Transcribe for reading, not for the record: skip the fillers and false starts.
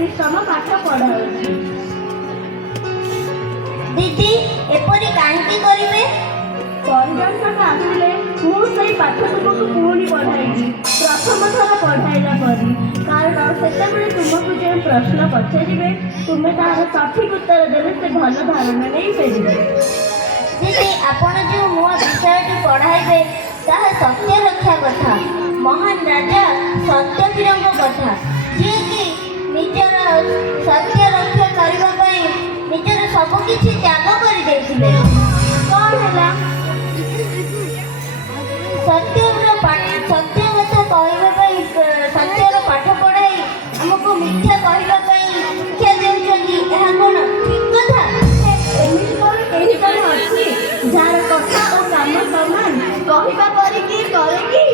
श्रेष्ठतम पाठ पढ़ाऊँ। दीदी एपरी काहेकि करिवे? परिदर्शक आसिले मुझे पाठ तुमको पुणी पढ़ाई प्रथम थर पढ़ाइला परी, कारण से तुमको जो प्रश्न पचारे तुम्हें तार सठिक उत्तर देने से भल धारणा नहीं पारे। दीदी आपण जो नुआ विषयटी पढ़ाइबे ताहा सत्य रक्षा कथा, महान राजा सत्यवीरंग कथा, जी कि निजर सत्य रक्षा करबा पई निजर सब किछि त्याग करि देथिले। कौन है सत्य कथा कहबा पई सत्यर पाठ पढ़ाई हमको मिथ्या कहबा पई शिक्षा देउछन्ती, एहा कोन ठीक कथा? जार कथा और काम समान कहवा करी कि करे कि